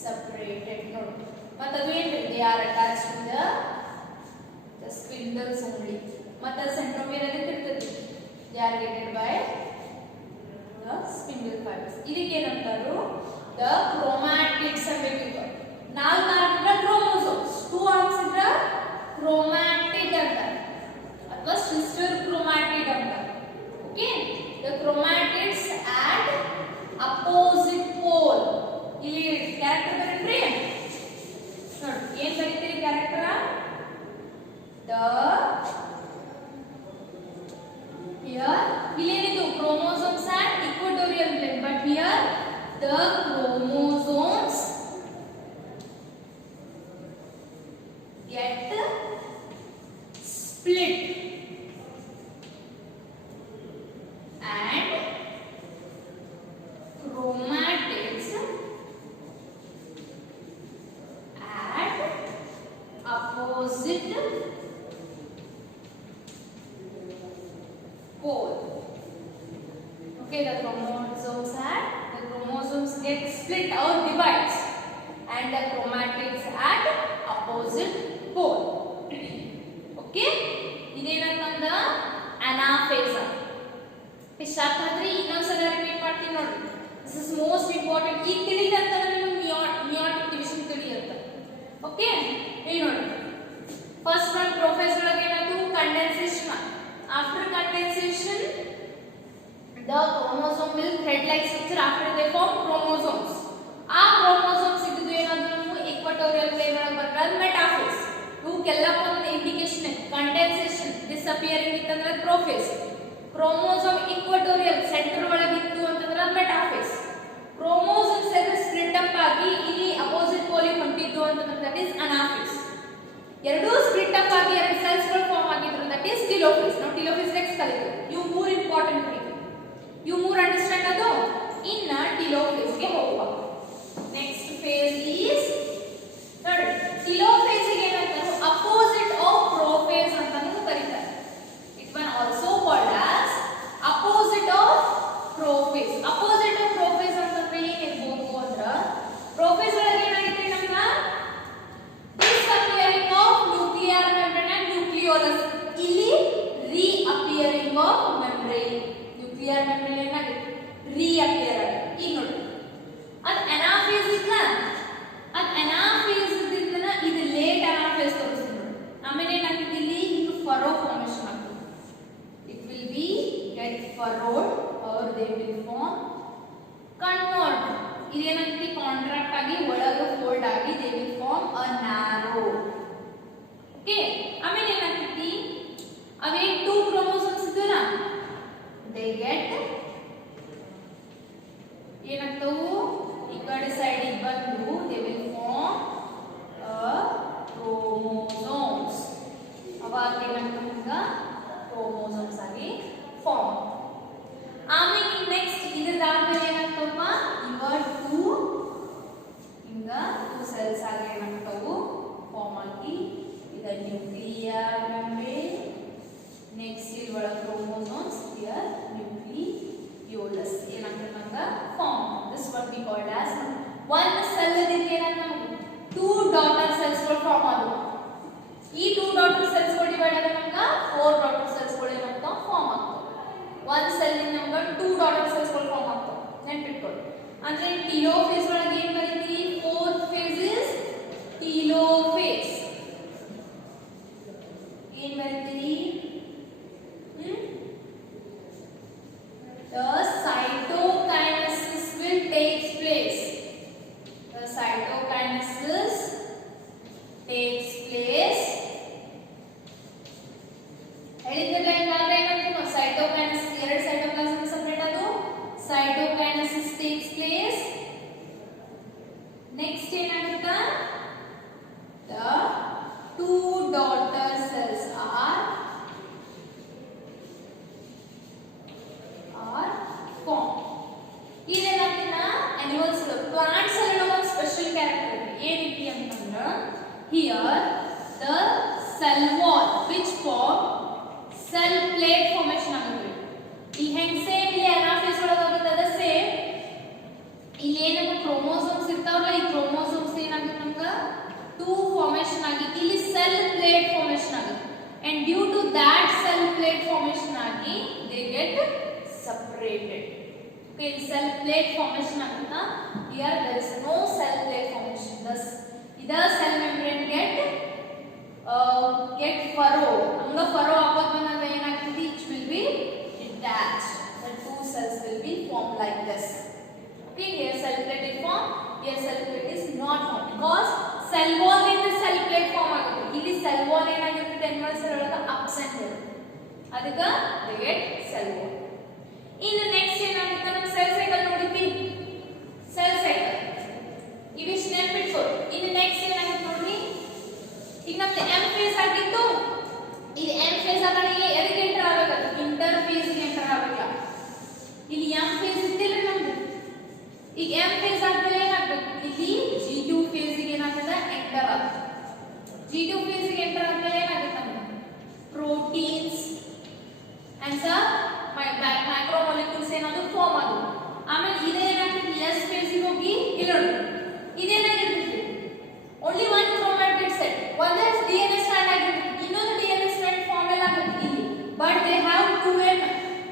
separated. ನೋಡಿ, ಮತ್ತೆ ಅದು ಏನ್ರಿ, they are attached to the spindles only. ಮತ್ತೆ ಸೆಂಟ್ರೋಮಿಯರ್ ಎದಕ್ಕೆ ಇರ್ತದೆ, they are gated by the spindle fibers. ಇದಕ್ಕೆ ಏನಂತಾರು, the chromatids ಅಂತ. ನಾಲ್ಕು ಕ್ರೋಮೋಸೋಮ್ಸ್, ಟೂ ಆರ್ಮ್ಸ್ ಇದ್ರ ಕ್ರೋಮ್ಯಾಟಿಡ್ ಅಂತ ಅಥವಾ ಸಿಸ್ಟರ್ ಕ್ರೋಮ್ಯಾಟಿಡ್ ಅಂತ. Okay, the chromatids at opposite pole. ಇಲ್ಲಿ ಕ್ಯಾರೆಕ್ಟರ್ ಬರೀನ್ರಿ, ನೋಡಿ ಏನ್ ಬರೀತೀರಿ ಕ್ಯಾರೆಕ್ಟರ್, the here ಇಲ್ಲೇನಿದು chromosomes at equatorial plane, but here the chromosomes get split and chromatids at opposite pole. Okay, the chromosomes get split or divides and the chromatids at opposite pole. Okay, ಇದೇನಂತಂದ ಅನಾಫೇಸ್. ಇಷ್ಟ ಆಗ್ತದ್ರಿ, ಇನ್ನೊಂದ್ಸಲ ರಿಪೀಟ್ ಮಾಡ್ತೀನಿ ನೋಡ್ರಿ. This is most important. ಈಗ ತಿಳಿದಂತಂದ್ರೆ ನಿಮಗೆ ಮಿಯೋಟಿಕ್ ಡಿವಿಷನ್ ತಿಳಿಯುತ್ತೆ. ಓಕೆ, ಇಲ್ಲಿ ನೋಡಿ, ಫಸ್ಟ್ ಒನ್ ಪ್ರೊಫೇಸ್ ಒಳಗೆ ಏನಾಯ್ತು, condensation. After condensation the chromosome will thread like structure after they form chromosomes. ಆ chromosomes ಇದ್ದು ಏನಾದ್ರು equatorial plane ಒಳಗೆ ಬರ್ತದೆ ಮೆಟಾಫೇಸ್. ಇವಕ್ಕೆಲ್ಲ ಒಂದು ಇಂಡಿಕೇಶನ್ ಇದೆ, ಕಂಡೆನ್ಸೇಷನ್ ಡಿಸಪಿಯರಿಂಗ್ ಇತ್ತಂದ್ರೆ ಪ್ರೊಫೇಸ್, ಕ್ರೋಮೋಸೋಮ್ ಇಕ್ವಟೋರಿಯಲ್ ಸೆಂಟರ್ ಒಳಗಿತ್ತು ಅಂತಂದ್ರೆ ಮೆಟಾಫೇಸ್, ಕ್ರೋಮೋಸೋಮ್ಸ್ ಎಲ್ಲ ಸ್ಪ್ಲಿಟ್ ಅಪ್ ಆಗಿ ಇಲ್ಲಿ ಅಪೋಸಿಟ್ ಪೋಲಿಗೆ ಹೊಂಟಿದ್ದು ಅಂತಂದ್ರೆ ದಟ್ ಇಸ್ ಅನಾಫೇಸ್. ಎರಡೂ ಸ್ಪ್ಲಿಟ್ ಅಪ್ ಆಗಿ ಎರಡು ಸೆಲ್ಸ್ ಗಳು ಫಾರ್ಮ್ ಆಗಿದ್ರು ದಟ್ ಇಸ್ ಟಿಲೋಫೇಸ್. ನಾವು ಟಿಲೋಫೇಸ್ ನೆಕ್ಸ್ಟ್ ಕಲಿತೀವಿ. ಇವು ಮೂರು ಇಂಪಾರ್ಟೆಂಟ್ ರೀ, ಇವು ಮೂರು ಅಂಡರ್ಸ್ಟ್ಯಾಂಡ್ ಅದು. ಇನ್ನ ಟಿಲೋಫೇಸ್ ಗೆ ಹೋಗುವ. ನೆಕ್ಸ್ಟ್ ಫೇಸ್ ಈಸ್ ನೋಡಿ, ಟಿಲೋಫೇಸ್ ಗೆ ಏನಂತಾರೆ, ಅಪೋಸಿಟ್ ಆಫ್ ಪ್ರೊಫೇಸ್ ಅಂತಾನೂ ಕರೀತಾರೆ. It one also called as opposite of prophase. Opposite of prophase ಅಂತಂದ್ರೆ ಏನಿರ್ಬೋದು ಅಂದ್ರೆ, ಪ್ರೊಫೇಸ್ ಒಳಗೆ ಏನಾಗಿತ್ತು ನಮ್ಗೆ disappearing of nuclear membrane and nucleolus. ಇಲ್ಲಿ reappearing of membrane, nuclear membrane ಏನಾಗುತ್ತೆ ರೀಅಪಿಯರ್ ಆಗಿ. ಈಗ ನೋಡಿ, ಅದು ಅನಾಫೇಸ್ ಇಲ್ಲ, ಅದು ಅನಾಫೇಸ್ ಇದ್ದಿದ್ದನ್ನ ಇದು ಲೇಟ್ ಅನಾಫೇಸ್ ತೋರಿಸ್ತೀನಿ ನೋಡಿ. ಆಮೇಲೆ ಏನಾಗ್ತದೆ, ಇಲ್ಲಿ ಹಿಂಗೆ ಫರೋ ಫಾರ್ಮೇಷನ್ ಆಗ್ತದೆ. It will be get furrowed or they will form convolvulus. ಇದೇನಾಗ್ತಿ ಕಾಂಟ್ರಾಕ್ಟ್ ಆಗಿ ಒಳಗೆ ಫೋಲ್ಡ್ ಆಗಿ they will form a narrow. Okay, ಆಮೇಲೆ ಏನಾಗ್ತೈತಿ ಅವೇ 2 ಕ್ರೋಮೋಸೋಮ್ಸ್ ಇದ್ವಲ್ಲ ದೇ ಗೆಟ್ ಏನಾಗ್ತವು ಈ ಕಡೆ ಸೈಡ್ ಬಂದು ದೇ ವಿಲ್ ಫಾರ್ಮ್ ಕ್ರೋಮೋಸೋಮ್ಸ್. ಅವಾಗ ಏನಾಗ್ತವ ಕ್ರೋಮೋಸೋಮ್ಸ್ ಆಗಿ ಫಾರ್ಮ್. ಆಮೇಲೆ ನೆಕ್ಸ್ಟ್ ಇದಾದ್ಮೇಲೆ ಏನಾಗ್ತವಪ್ಪ ಹಿಂಗ 2 ಸೆಲ್ಸ್ ಆಗಿ ಏನಾಗ್ತವು ಫಾರ್ಮ್ ಆಗಿ ಇದ ನ್ಯೂಕ್ಲಿಯರ್ ಮೆಂಬ್ರೇನ್. ನೆಕ್ಸ್ಟ್ ಇಲ್ಲಿ ಒಳ ಕ್ರೋಮೋಸೋಮ್ಸ್ ಹಿಯರ್ ನ್ಯೂಕ್ಲಿಯೋಲಸ್ ಏನಾಗ್ತದೆ ನಮ್ಗೆ form. This what we called as one cell ಇದಕ್ಕೆ ಏನಾಗ್ತದೆ 2 ಡಾಟರ್ ಸೆಲ್ಸ್ ಗಳು ಫಾರ್ಮ್ ಆದವು. ಈ 2 ಡಾಟರ್ ಸೆಲ್ಸ್ ಗಳು ಡಿವೈಡ್ ಆದ ನಮ್ಗೆ 4 ಡಾಟರ್ ಸೆಲ್ಸ್ ಗಳು ಏನಾಗ್ತಾವ ಫಾರ್ಮ್ ಆಗ್ತಾವ. ಒಂದು ಸೆಲ್ ಇಂದ ನಮ್ಗೆ 2 ಡಾಟರ್ ಸೆಲ್ಸ್ ಗಳು ಫಾರ್ಮ್ ಆಗ್ತಾವ. ನೆನಪಿಟ್ಕೊಳ್ಳಿ. ಅಂದ್ರೆ ಟೀಲೋಫೇಸ್ ಒಳಗೆ ಏನು ಬರೀತಿ 4th phase is ಟೀಲೋಫೇಸ್. ಏನು ಬರೀತೀರಿ the cytokinesis will take place. The cytokinesis takes place. ಹೇಳಿದ್ರಲ್ಲ ಹಿಂಗಾದ್ರೆ ಏನಾಗ್ತದೆ ಸೈಟೋಕೈನೆಸಿಸ್ 2 ಸೈಟೋಪ್ಲಾಸಮ್ ಸೆಪರೇಟ್ ಅದು cytokinesis takes place. Next ಏನಾಗುತ್ತೆ the 2 daughter cells are formed. ಇದೇನಾಗ್ತಿನ animals plants ಅಲ್ಲಿ ಒಂದು ಸ್ಪೆಷಲ್ ಕ್ಯಾರೆಕ್ಟರ್ ಇದೆ. ಏನು ರೀತಿ ಅಂತಂದ್ರೆ here the cell wall which form cell plate formation ಆಗುತ್ತೆ. ಈ ಹೆಂಗ್ ಸೇಮ್ ಇಲ್ಲಿ ಅನಾಫೇಸ್ ಒಳಗೆ ಆಗುತ್ತೆ ಅದ ಸೇಮ್ ಇಲ್ಲಿ ಏನಪ್ಪ ಕ್ರೋಮೋಸೋಮ್ಸ್ ಇರ್ತಾವಲ್ಲ ಈ ಕ್ರೋಮೋಸೋಮ್ಸ್ ಏನಾಗುತ್ತೆ ನಮ್ಗೆ 2 ಫಾರ್ಮೇಷನ್ ಆಗಿ ಇಲ್ಲಿ ಸೆಲ್ ಪ್ಲೇಟ್ ಫಾರ್ಮೇಷನ್ ಆಗುತ್ತೆ. and due to that cell plate formation ಆಗಿ they get separated. okay, cell plate formation agutta. Here there is no cell plate formation. Thus either cell membrane get furrow. Anga furrow agod banadra enagtidi it will be detached. The 2 cells will be formed like this. Okay, here cell plate is formed, here cell plate is not formed because cell wall inda cell plate form agutte. Illi cell wall enagirutte animals ಒಳಗೆ absent ಇರುತ್ತೆ. ಅದಕ್ಕೆ they get cell wall. ಇನ್ನು ನೆಕ್ಸ್ಟ್ ಏನಾಗುತ್ತೆ ನಾವು ಸೆಲ್ ಸೈಕಲ್ ನೋಡಿದ್ವಿ. ಸೆಲ್ ಸೈಕಲ್ ಇವಿಷ್ಟು ನೆನಪಿಟ್ಕೊ. ಇನ್ನು ನೆಕ್ಸ್ಟ್ ಏನಾಗುತ್ತೆ ನೋಡ್ರಿ, ಈಗ ನಮ್ದು ಎಂ ಫೇಸ್ ಆಗಿತ್ತು. ಇದು ಎಂ ಫೇಸ್ ಆಗಲಿಗೆ ಎದಕ್ಕೆ ಎಂಟರ್ ಆಗಬೇಕು ಇಂಟರ್ ಫೇಸ್ ಗೆ ಎಂಟರ್ ಆಗಲ್ಲ. ಇಲ್ಲಿ ಎಂ ಫೇಸ್ ಇದ್ದಿಲ್ಲ ನಮ್ದು. ಈಗ ಎಂ ಫೇಸ್ ಆದ್ಮೇಲೆ ಏನಾಗಬೇಕು ಇಲ್ಲಿ G2 ಫೇಸ್ ಗೆ ಏನಾಗ್ತದೆ ಎಂಟರ್ ಆಗುತ್ತೆ. G2 ಫೇಸ್ ಗೆ ಎಂಟರ್ ಆದ್ಮೇಲೆ ಏನಾಗುತ್ತೆ ನಮ್ದು ಪ್ರೋಟೀನ್ಸ್ ಅಂಡ್ ಸಮ್ ಮೈಕ್ರೋಮಾಲಿಕ್ಯೂಲ್ಸ್ ಏನಾದ್ರು ಫಾರ್ಮ್ ಆದವು. ಆಮೇಲೆ ಇದೇನಾಗ್ತದೆ ಎಸ್ ಫೇಸ್ ಗೆ ಹೋಗಿ ಇಲ್ಲಿ ನೋಡಿ ಇದೇನಾಗಿರ್ತದೆ ಓನ್ಲಿ 1 ಕ್ರೋಮ್ಯಾಟಿಡ್ ಸೆಟ್. ಒಂದೇ DNA ಸ್ಟ್ರಾಂಡ್ ಆಗಿರ್ತದೆ, ಇನ್ನೊಂದು DNA ಸ್ಟ್ರಾಂಡ್ ಫಾರ್ಮ್ ಎಲ್ಲ ಆಗುತ್ತೆ ಇಲ್ಲಿ. But they have 2n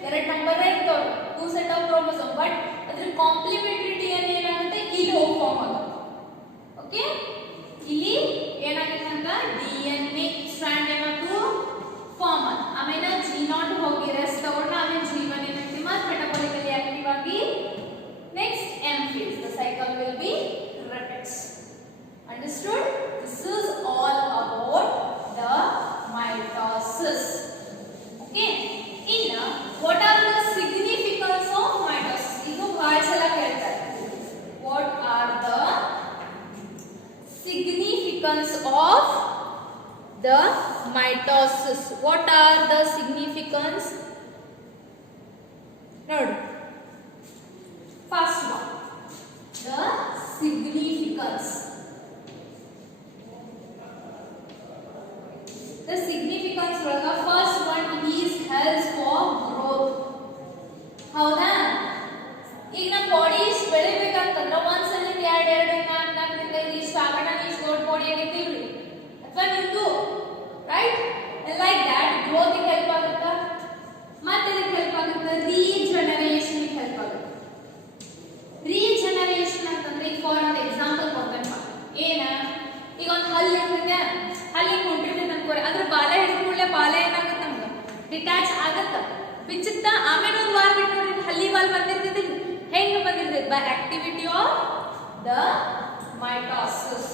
2 number ಇರ್ತಾವೆ 2 ಸೆಟ್ ಆಫ್ ಕ್ರೋಮೋಸೋಮ್. ಬಟ್ ಅದ್ರ ಕಾಂಪ್ಲಿಮೆಂಟರಿ DNA ಏನಾಗುತ್ತೆ ಇಲ್ಲಿ ಹೋಗಿ ಫಾರ್ಮ್ ಆಗುತ್ತೆ. ಓಕೆ, ಇಲ್ಲಿ ಏನಾಗುತ್ತೆ ಅಂತ DNA ಸ್ಟ್ರಾಂಡ್ ಏನಾದ್ರು ಫಾರ್ಮ್ ಆಗುತ್ತೆ. ಆಮೇಲೆ G0 ಹೋಗಿ ರೆಸ್ಟ್ ತಗೊಂಡು ಆಮೇಲೆ G1 ಏನಾಗ್ತದೆ ಮತ್ತೆ ಮೆಟಬಾಲಿಕಲಿ ಆಕ್ಟಿವ್ ಆಗಿ next M phase the cycle will be repeats. Understood? This is all about the mitosis. Okay, ಇನ್ನ what are the significance of mitosis? ಇದು ಬಹಳ ಸಲ ಕೇಳ್ತಾರೆ. What are the significance of the mitosis? What are the significance? ನೋಡಿ, first one, the significance. The significance ಒಳಗ first one is helps for growth. ಹೌದಾ? ಈಗ ನಮ್ಮ ಬಾಡಿ ಇಷ್ಟು ಬೆಳಿಬೇಕಂತಂದ್ರೆ ಒಂದ್ ಸಲ 2 4 ಇಷ್ಟು ಆಗೋಣ ಇಷ್ಟು ದೊಡ್ಡ ಬಾಡಿ ಆಗಿರ್ತೀವ್ರಿ ಅಥವಾ ನಿಮ್ದು right like that growth help ಆಗುತ್ತಾ ಮತ್ತೆ ಇದಕ್ಕೆ ಹೆಲ್ಪ್ ಆಗುತ್ತೆ ರೀಜನರೇಷನ್ ಹೆಲ್ಪ್ ಆಗುತ್ತೆ. ರೀಜನರೇಷನ್ ಅಂತಂದ್ರೆ ಫಾರ್ ಅನ್ ಎಕ್ಸಾಂಪಲ್ ಕೊಡ್ತೇನೆ. ಏನ ಈಗ ಒಂದು ಹಲ್ಲು ಇರ್ತದೆ, ಹಲ್ಲಿಗೆ ಹೊಂಟಿರ್ತದೆ ಅನ್ಕೋರಿ, ಅದ್ರ ಬಾಲ ಹಿಡಿದ ಕೂಡಲೇ ಬಾಲ ಏನಾಗುತ್ತೆ ನಮ್ಗೆ ಡಿಟ್ಯಾಚ್ ಆಗತ್ತ ಬಿಚ್ಚುತ್ತಾ. ಆಮೇಲೆ ಒಂದು ವಾರ ಬಿಟ್ಟು ನೋಡಿ ಹಲ್ಲಿ ಬಾಲ್ ಬಂದಿರ್ತೈತಿ ಹೆಂಗ್ ಬಂದಿರ್ತೈತಿ by activity of the mitosis.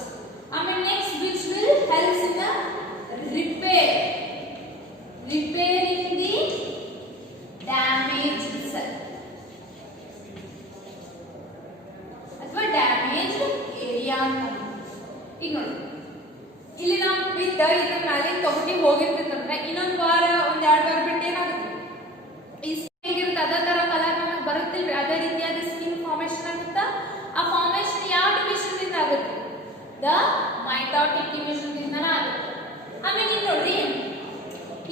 I mean next which will help in the repairing the damaged cell ಅಥವಾ damaged area. ಈಗ ನೋಡಿ ಇಲ್ಲಿ ನಾವು ಬಿದ್ದ ಇದ್ರ ಮೇಲೆ ತಗೊಂಡು ಹೋಗಿರ್ತಂದ್ರೆ ಇನ್ನೊಂದು ವಾರ ಒಂದ್ 2 ವಾರ ಬಿಟ್ಟು ಏನಾಗುತ್ತೆ ಈ ಹೇಗಿರುತ್ತೆ ಅದೇ ತರ ಕಲರ್ ನಮಗೆ ಬರುತ್ತಿಲ್ರಿ ಅದೇ ರೀತಿಯಾದ ಸ್ಕಿನ್ ಫಾರ್ಮೇಶನ್ ಆಗುತ್ತಾ ಆ ಫಾರ್ಮೇಶನ್ ಯಾವ ಡಿವಿಷನ್ ಇಂದ ಆಗುತ್ತೆ ದ ಮೈಟೋಟಿಕ್ ಡಿವಿಷನ್ ಇಂದನೇ ಆಗುತ್ತೆ ಆಮೇಲೆ ಇಲ್ಲಿ ನೋಡ್ರಿ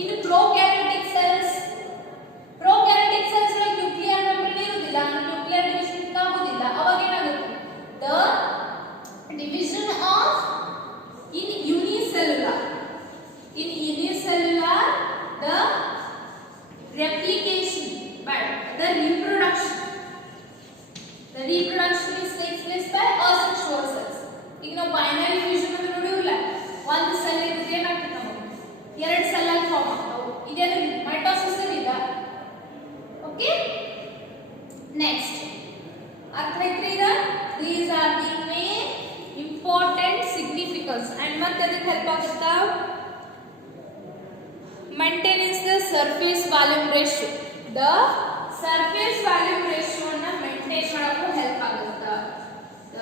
ಇನ್ನು ಪ್ರೊಕ್ಯಾರಿಯೋಟಿಕ್ ಸೆಲ್ಸ್ ಒಳಗೆ ನ್ಯೂಕ್ಲಿಯರ್ ಮೆಂಬ್ರೇನ್ ಇರುವುದಿಲ್ಲ ನ್ಯೂಕ್ಲಿಯರ್ ಡಿವಿಷನ್ ಆಗುವುದಿಲ್ಲ ಅವಾಗ ಏನಾಗುತ್ತೆ the division of in unicellular the replication but the reproduction is takes place by asexual cells. ಈಗ ನಾವು binary fusion ಅಂತ ನೋಡಿರಲ್ಲ ಒಂದು ಸೆಲ್ ಇರುತ್ತೆ ಏನಾಗ್ತದೆ ನಮಗೆ ಎರಡು ಸೆಲ್ ಆಗಿ ಫಾರ್ಮ್ ಆಗ್ತಾವೆ ಇದೇನು ಮೈಟೋಸಿಸ್ ಇಲ್ಲ ಓಕೆ ನೆಕ್ಸ್ಟ್ ಅರ್ಥ ಐತ್ರಿ ಈಗ these are the main important significance and ಮತ್ತೆ ಅದಕ್ಕೆ ಹೆಲ್ಪ್ ಆಗುತ್ತಾ maintenance the surface volume ratio the surface volume ratio ಅನ್ನು ಮೇಂಟೈನ್ ಮಾಡಲು ಹೆಲ್ಪ್ ಆಗುತ್ತಾ the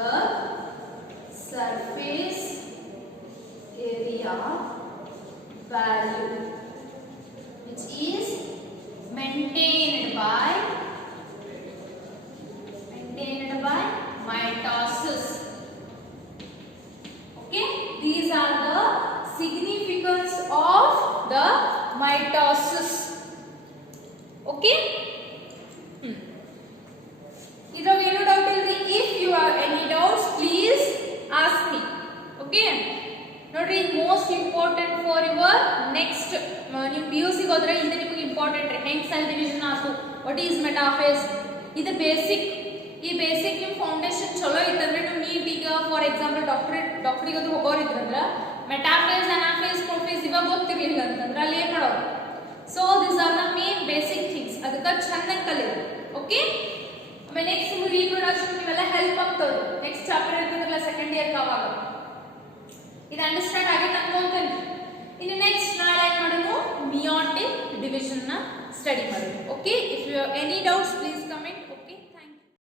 surface area value which is maintained by mitosis. Okay, these are the significance of the mitosis. Okay, ಇದ್ರಾಗ ಏನು ಡೌಟ್ ಇಲ್ರಿ if you have any doubts please ask me. Okay, ನೋಡ್ರಿ most important for your next ನೀವು PUC ಗೆ ಹೋದ್ರೆ ಇದು ನಿಮಗೆ ಇಂಪಾರ್ಟೆಂಟ್ ರೀ ಹೆಂಗ್ ಸೆಲ್ ಡಿವಿಷನ್ ಆತು ವಾಟ್ ಈಸ್ ಮೆಟಾಫೇಸ್ ಇದು ಬೇಸಿಕ್ ಈ ಬೇಸಿಕ್ ನಿಮ್ಮ ಫೌಂಡೇಶನ್ ಚಲೋ ಇತ್ತಂದ್ರೆ ನೀವು ನೀಟ್ ಈಗ ಫಾರ್ ಎಕ್ಸಾಂಪಲ್ ಡಾಕ್ಟರಿಗೆ ಅದು ಹೋಗೋರು ಇದ್ರಂದ್ರೆ ಮೆಟಾಫೇಸ್ ಅನಾಫೇಸ್ ಪ್ರೊಫೇಸ್ ಇವಾಗ ಗೊತ್ತಿರಲಿಲ್ಲ ಅಂತಂದ್ರೆ ಅಲ್ಲಿ ಏನು ಮಾಡೋದು so this are the main basic things ಅದಕ್ಕೆ ಚೆನ್ನಾಗಿ ಕಲಿಯೋದು ಓಕೆ ಆಮೇಲೆ ನೆಕ್ಸ್ಟ್ ರೀಪ್ರೊಡಕ್ಷನ್ ಇವೆಲ್ಲ ಹೆಲ್ಪ್ ಆಗ್ತದೆ ನೆಕ್ಸ್ಟ್ ಚಾಪ್ಟರ್ ಇರ್ತದಲ್ಲ ಸೆಕೆಂಡ್ ಇಯರ್ ಅವಾಗ ಇದು ಅಂಡರ್ಸ್ಟ್ಯಾಂಡ್ ಆಗೈತೆ ಅನ್ಕೊಂತೀನಿ ಇನ್ನು ನೆಕ್ಸ್ಟ್ ನಾಳೆ ಏನು ಮಾಡೋದು ಮಿಯೋಟಿಕ್ ಡಿವಿಷನ್ ನ ಸ್ಟಡಿ ಮಾಡೋದು okay if you have any doubts please